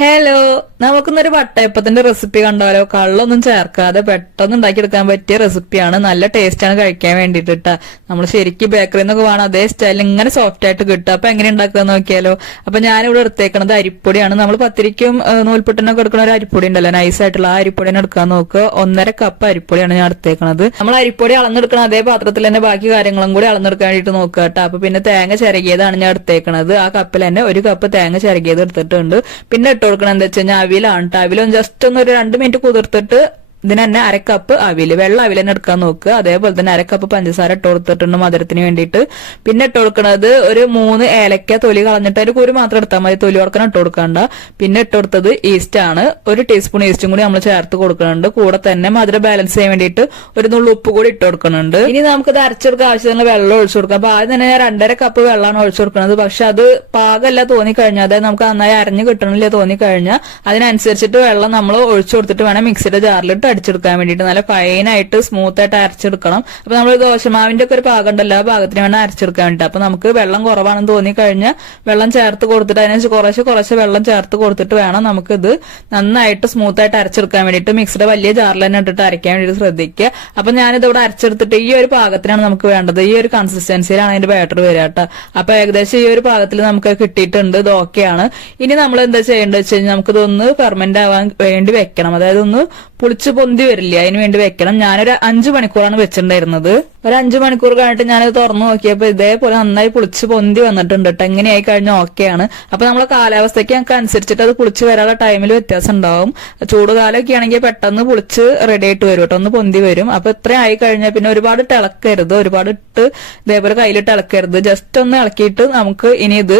Hello നമുക്കിന്നൊരു വട്ടയപ്പത്തിന്റെ recipe കണ്ടാലോ? കള്ളൊന്നും ചേർക്കാതെ പെട്ടെന്ന് ഉണ്ടാക്കിയെടുക്കാൻ പറ്റിയ റെസിപ്പിയാണ് നല്ല ടേസ്റ്റാണ് കഴിക്കാൻ വേണ്ടിയിട്ട് ട്ടാ. നമ്മൾ ശരിക്കും ബേക്കറിയിൽ നിന്നൊക്കെ വേണം അതേ സ്റ്റൈലിൽ ഇങ്ങനെ സോഫ്റ്റ് ആയിട്ട് കിട്ടുക അപ്പൊ എങ്ങനെ ഉണ്ടാക്കുക നോക്കിയാലോ? അപ്പൊ ഞാനിവിടെ എടുത്തേക്കണത് അരിപ്പൊടിയാണ്. നമ്മൾ പത്തിരിക്കും നൂൽപുട്ടിനൊക്കെ എടുക്കുന്ന ഒരു അരിപ്പൊടി ഉണ്ടല്ലോ. നൈസ് ആയിട്ടുള്ള ആ അരിപ്പൊടിനെ എടുക്കാൻ നോക്കുക. ഒന്നര കപ്പ് അരിപ്പൊടിയാണ് ഞാൻ എടുത്തേക്കണത്. നമ്മൾ അരിപ്പൊടി അളന്നെടുക്കണം അതേ പാത്രത്തിൽ തന്നെ ബാക്കി കാര്യങ്ങളും കൂടി അളന്നെടുക്കാൻ വേണ്ടിയിട്ട് നോക്കുക കേട്ടോ. അപ്പൊ പിന്നെ തേങ്ങ ചിരകിയതാണ് ഞാൻ എടുത്തേക്കണത്. ആ കപ്പിൽ തന്നെ ഒരു കപ്പ് തേങ്ങ ചിരകിയത് എടുത്തിട്ടുണ്ട്. പിന്നെ കൊടുക്കണം എന്താ വെച്ച് കഴിഞ്ഞാൽ അവിലാണ് കേട്ടോ അവിലും ജസ്റ്റ് ഒന്ന് ഒരു രണ്ട് മിനിറ്റ് കുതിർത്തിട്ട് ഇതിന് തന്നെ അരക്കപ്പ് അവിൽ വെള്ള അവിൽ തന്നെ എടുക്കാൻ നോക്കുക. അതേപോലെ തന്നെ അരക്കപ്പ് പഞ്ചസാര ഇട്ട് കൊടുത്തിട്ടുണ്ട് മധുരത്തിന് വേണ്ടിയിട്ട്. പിന്നെ ഇട്ട് കൊടുക്കുന്നത് ഒരു മൂന്ന് ഏലക്ക തൊലി കളഞ്ഞിട്ട് അതിന് കുരു മാത്രം എടുത്താൽ മതി. തൊലി കൊടുക്കണം ഇട്ട് കൊടുക്കണ്ട. പിന്നെ ഇട്ട് കൊടുത്തത് ഈസ്റ്റ് ആണ്. ഒരു ടീസ്പൂൺ ഈസ്റ്റും കൂടി നമ്മൾ ചേർത്ത് കൊടുക്കുന്നുണ്ട് കൂടെ തന്നെ മധുരം ബാലൻസ് ചെയ്യാൻ വേണ്ടിയിട്ട് ഒരു നുള്ളു ഉപ്പ് കൂടി ഇട്ട് കൊടുക്കുന്നുണ്ട് ഇനി നമുക്ക് ഇത് അരച്ചെടുക്കാൻ ആവശ്യത്തിന് വെള്ളം ഒഴിച്ചു കൊടുക്കാം. അപ്പൊ ആദ്യം തന്നെ ഞാൻ രണ്ടര കപ്പ് വെള്ളമാണ് ഒഴിച്ചു കൊടുക്കുന്നത് പക്ഷെ അത് പാകമല്ല തോന്നിക്കഴിഞ്ഞാൽ അതായത് നമുക്ക് നന്നായി അരഞ്ഞു കിട്ടണില്ല തോന്നിക്കഴിഞ്ഞാൽ അതിനനുസരിച്ചിട്ട് വെള്ളം നമ്മൾ ഒഴിച്ചു കൊടുത്തിട്ട് വേണം മിക്സിയുടെ ജാറിലിട്ട് അടിച്ചെടുക്കാൻ വേണ്ടിയിട്ട് നല്ല ഫൈനായിട്ട് സ്മൂത്ത് ആയിട്ട് അരച്ചെടുക്കണം. അപ്പൊ നമ്മൾ ദോശമാവിന്റെ ഒക്കെ ഒരു പാകം ഉണ്ടല്ലോ ആ ഭാഗത്തിന് വേണം അരച്ചെടുക്കാൻ വേണ്ടിയിട്ട്. അപ്പൊ നമുക്ക് വെള്ളം കുറവാണെന്ന് തോന്നി കഴിഞ്ഞാൽ വെള്ളം ചേർത്ത് കൊടുത്തിട്ട് അതിനനുസരിച്ച് കുറേശ്ശെ കുറേശ്ശെ വെള്ളം ചേർത്ത് കൊടുത്തിട്ട് വേണം നമുക്കിത് നന്നായിട്ട് സ്മൂത്ത് ആയിട്ട് അരച്ചെടുക്കാൻ വേണ്ടിയിട്ട്. മിക്സിയുടെ വലിയ ജാറിൽ തന്നെ ഇട്ടിട്ട് അരയ്ക്കാൻ വേണ്ടിയിട്ട് ശ്രദ്ധിക്കുക. അപ്പൊ ഞാനിത് ഇവിടെ അരച്ചെടുത്തിട്ട് ഈ ഒരു പാകത്തിനാണ് നമുക്ക് വേണ്ടത്. ഈ ഒരു കൺസിസ്റ്റൻസിയിലാണ് അതിന്റെ ബാറ്റർ വരിക കേട്ടോ. അപ്പൊ ഏകദേശം ഈ ഒരു പാകത്തിൽ നമുക്ക് കിട്ടിയിട്ടുണ്ട്. ഇതൊക്കെയാണ് ഇനി നമ്മൾ എന്താ ചെയ്യേണ്ടത് വെച്ച് കഴിഞ്ഞാൽ നമുക്കിതൊന്ന് ഫെർമെന്റ് ആവാൻ വേണ്ടി വെക്കണം. അതായത് ഒന്ന് പുളിച്ച് പൊന്തി വരില്ല? അതിന് വേണ്ടി വെക്കണം. ഞാനൊരു അഞ്ചു മണിക്കൂറാണ് വെച്ചിട്ടുണ്ടായിരുന്നത്. ഒരു അഞ്ചു മണിക്കൂർ കഴിഞ്ഞിട്ട് ഞാനത് തുറന്നു നോക്കിയപ്പോ ഇതേപോലെ നന്നായി പുളിച്ച് പൊന്തി വന്നിട്ടുണ്ട് കേട്ടോ എങ്ങനെയായി കഴിഞ്ഞാൽ ഓക്കെയാണ്. അപ്പൊ നമ്മളെ കാലാവസ്ഥയ്ക്ക് ഞങ്ങൾക്ക് അനുസരിച്ചിട്ട് അത് പുളിച്ച് വരാനുള്ള ടൈമിൽ വ്യത്യാസം ഉണ്ടാവും. ചൂട് കാലമൊക്കെ ആണെങ്കിൽ പെട്ടെന്ന് പുളിച്ച് റെഡി ആയിട്ട് വരും കേട്ടോ ഒന്ന് പൊന്തി വരും. അപ്പൊ ഇത്രയും ആയി കഴിഞ്ഞാൽ പിന്നെ ഒരുപാട് ഇളക്കരുത് ഒരുപാട് ഇട്ട് ഇതേപോലെ കയ്യിലിട്ട് ഇളക്കരുത് ജസ്റ്റ് ഒന്ന് ഇളക്കിയിട്ട് നമുക്ക് ഇനി ഇത്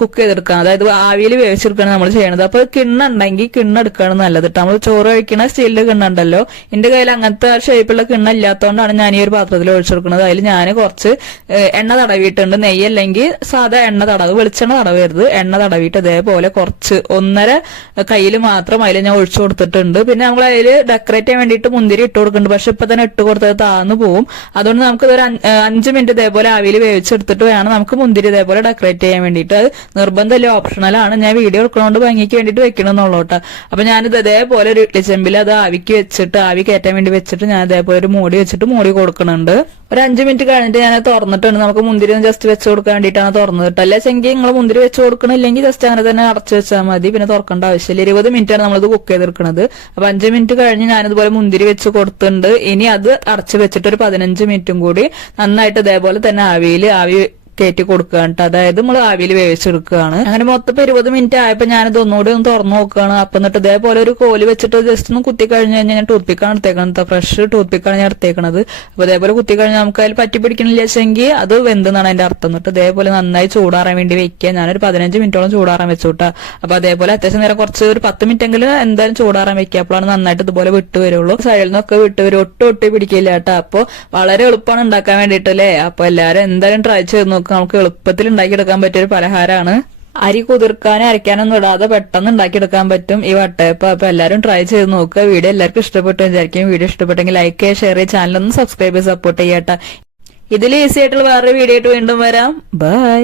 കുക്ക് ചെയ്തെടുക്കാം അതായത് ആവിയിൽ വേവിച്ചെടുക്കുകയാണ് നമ്മൾ ചെയ്യണത്. അപ്പൊ കിണ്ണുണ്ടെങ്കിൽ ഉണ്ടെങ്കിൽ കിണ്ണ എടുക്കുകയാണ് നല്ലത് നമ്മൾ ചോറ് കഴിക്കണ സ്റ്റീലിന്റെ കിണ്ണുണ്ടല്ലോ. എന്റെ കയ്യിൽ അങ്ങനത്തെ ഷേപ്പുള്ള കിണ്ണ ഇല്ലാത്തതുകൊണ്ടാണ് ഞാൻ ഈ ഒരു പാത്രത്തിൽ ഒഴിച്ചെടുക്കുന്നത് അതിൽ ഞാൻ കുറച്ച് എണ്ണ തടവിയിട്ടുണ്ട്. നെയ്യ് അല്ലെങ്കിൽ സാധാ എണ്ണ തടവ് വെളിച്ചെണ്ണ തടവരുത്. എണ്ണ തടവിയിട്ട് ഇതേപോലെ കുറച്ച് ഒന്നര കയ്യിൽ മാത്രം അതിൽ ഞാൻ ഒഴിച്ചു കൊടുത്തിട്ടുണ്ട്. പിന്നെ നമ്മൾ അതിൽ ഡെക്കറേറ്റ് ചെയ്യാൻ വേണ്ടിയിട്ട് മുന്തിരി ഇട്ട് കൊടുക്കുന്നുണ്ട്. പക്ഷെ ഇപ്പൊ തന്നെ ഇട്ട് കൊടുത്തത് താന്ന് പോവും. അതുകൊണ്ട് നമുക്ക് ഒരു അഞ്ച് മിനിറ്റ് ഇതേപോലെ ആവിയിൽ വേവിച്ചെടുത്തിട്ട് വേണം നമുക്ക് മുന്തിരി ഇതേപോലെ ഡെക്കറേറ്റ് ചെയ്യാൻ വേണ്ടിയിട്ട്. അത് നിർബന്ധമല്ല ഓപ്ഷണലാണ് ഞാൻ വീഡിയോ എടുക്കണോണ്ട് ഭംഗിക്ക് വേണ്ടിയിട്ട് വെക്കണമെന്നുള്ളൂ അപ്പൊ ഞാനിത് ഇതേപോലെ ഒരു ഇഡ്ലി ചെമ്പിൽ അത് ആവിക്ക് വെച്ചിട്ട് ആവി കയറ്റാൻ വേണ്ടി വെച്ചിട്ട് ഞാൻ ഇതേപോലെ ഒരു മൂടി വെച്ചിട്ട് മൂടി കൊടുക്കുന്നുണ്ട് ഒരു അഞ്ചു മിനിറ്റ് കഴിഞ്ഞിട്ട് ഞാൻ തുറന്നിട്ടുണ്ട്. നമുക്ക് മുന്തിരി ഒന്ന് ജസ്റ്റ് വെച്ച് കൊടുക്കാൻ വേണ്ടിയിട്ടാണ് തുറന്നത് കേട്ടോ. അല്ലെ ചെങ്കിൽ നിങ്ങൾ മുന്തിരി വെച്ച് കൊടുക്കണില്ലെങ്കിൽ ജസ്റ്റ് അങ്ങനെ തന്നെ അടച്ചു വെച്ചാൽ മതി. പിന്നെ തുറക്കേണ്ട ആവശ്യമില്ല. ഇരുപത് മിനിറ്റ് ആണ് നമ്മളിത് കുക്ക് ചെയ്തെടുക്കുന്നത് അപ്പൊ അഞ്ച് മിനിറ്റ് കഴിഞ്ഞ് ഞാനിതുപോലെ മുന്തിരി വെച്ച് കൊടുത്തിട്ടുണ്ട്. ഇനി അത് അടച്ചു വെച്ചിട്ട് ഒരു പതിനഞ്ച് മിനിറ്റും കൂടി നന്നായിട്ട് ഇതേപോലെ തന്നെ ആവിയിൽ ആവി കയറ്റി കൊടുക്കുകയാണ് കേട്ടോ അതായത് നമ്മൾ ആവിയിൽ വേവിച്ചെടുക്കുകയാണ്. അങ്ങനെ മൊത്തം ഇരുപത് മിനിറ്റ് ആയപ്പോൾ ഞാനിത് ഒന്നുകൂടി ഒന്ന് തുറന്നു നോക്കുകയാണ്. അപ്പൊ എന്നിട്ട് ഇതേപോലെ ഒരു കോൽ വെച്ചിട്ട് ജസ്റ്റ് ഒന്ന് കുത്തി കഴിഞ്ഞ് കഴിഞ്ഞാൽ ഞാൻ ടൂത്ത്പിക്കാണ് എടുത്തേക്കണത് ഫ്രഷ് ടൂത്ത്പിക്കാണ് ഞാൻ എടുത്തേക്കണത്. അപ്പൊ ഇതേപോലെ കുത്തി കഴിഞ്ഞാൽ നമുക്ക് അതിൽ പറ്റി പിടിക്കണില്ല വെച്ചെങ്കിൽ അത് വെന്തെന്നാണ് അതിന്റെ അർത്ഥം. എന്നിട്ട് ഇതേപോലെ നന്നായി ചൂടാറാൻ വേണ്ടി വെക്കുക. ഞാനൊരു പതിനഞ്ച് മിനിറ്റോളം ചൂടാറാൻ വെച്ചു കേട്ടോ അപ്പോൾ അതേപോലെ അത്യാവശ്യം നേരം കുറച്ച് ഒരു പത്ത് മിനിറ്റ് എങ്കിലും എന്തായാലും ചൂടാറാൻ വെക്കുക. അപ്പോഴാണ് നന്നായിട്ട് ഇതുപോലെ വിട്ട് വരുള്ളൂ. സൈഡിൽ നിന്നൊക്കെ വിട്ട് വരും. ഒട്ടും ഒട്ടി പിടിക്കില്ല കേട്ടോ അപ്പൊ വളരെ എളുപ്പമാണ് ഉണ്ടാക്കാൻ വേണ്ടിട്ടല്ലേ അപ്പോൾ എല്ലാരും എന്തായാലും ട്രൈ ചെയ്ത് നോക്കുക നമുക്ക് നമുക്ക് എളുപ്പത്തിൽ ഉണ്ടാക്കിയെടുക്കാൻ പറ്റിയ ഒരു പലഹാരമാണ്. അരി കുതിർക്കാനും അരയ്ക്കാനൊന്നും ഇടാതെ പെട്ടെന്ന് ഉണ്ടാക്കിയെടുക്കാൻ പറ്റും. ഈ വട്ടയപ്പം അപ്പൊ എല്ലാവരും ട്രൈ ചെയ്ത് നോക്കുക. വീഡിയോ എല്ലാവർക്കും ഇഷ്ടപ്പെട്ടു വിചാരിക്കും. വീഡിയോ ഇഷ്ടപ്പെട്ടെങ്കിൽ ലൈക്ക് ചെയ്യുക ഷെയർ ചെയ്യുക. ചാനൽ ഒന്ന് സബ്സ്ക്രൈബ് ചെയ്ത് സപ്പോർട്ട് ചെയ്യട്ടെ. ഇതിൽ ഈസി ആയിട്ടുള്ള വേറൊരു വീഡിയോ ആയിട്ട് വീണ്ടും വരാം. ബൈ